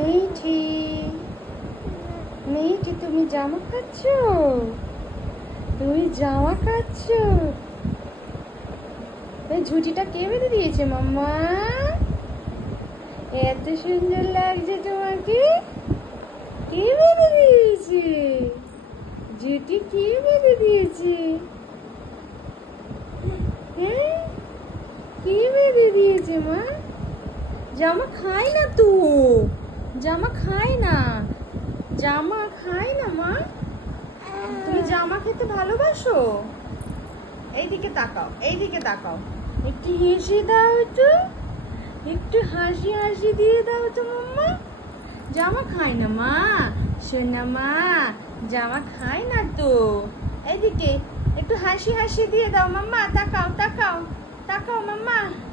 মিঠি, মিঠি তুমি জামা খাচ্ছ? তুমি জামা খাচ্ছ? এই ঝুঁটিটা কে বেঁধে দিয়েছে মাম্মা? এত সুন্দর লাগছে তোমাকে। কে বেঁধে দিয়েছে? ঝুঁটি কে বেঁধে দিয়েছে? হ্যাঁ, কে বেঁধে দিয়েছে মা? জামা খায় না তো, জামা খায় না, জামা খায় না মা। তুমি জামা খেতে ভালোবাসো? এইদিকে তাকাও, এইদিকে তাকাও, একটু হেসে দাও তো, একটু হাসি হাসি দিয়ে দাও তো মাম্মা। জামা খায় না মা, সোনা মা, জামা খায় না তো। এইদিকে একটু হাসি হাসি দিয়ে দাও মাম্মা। তাকাও তাকাও তাকাও মাম্মা।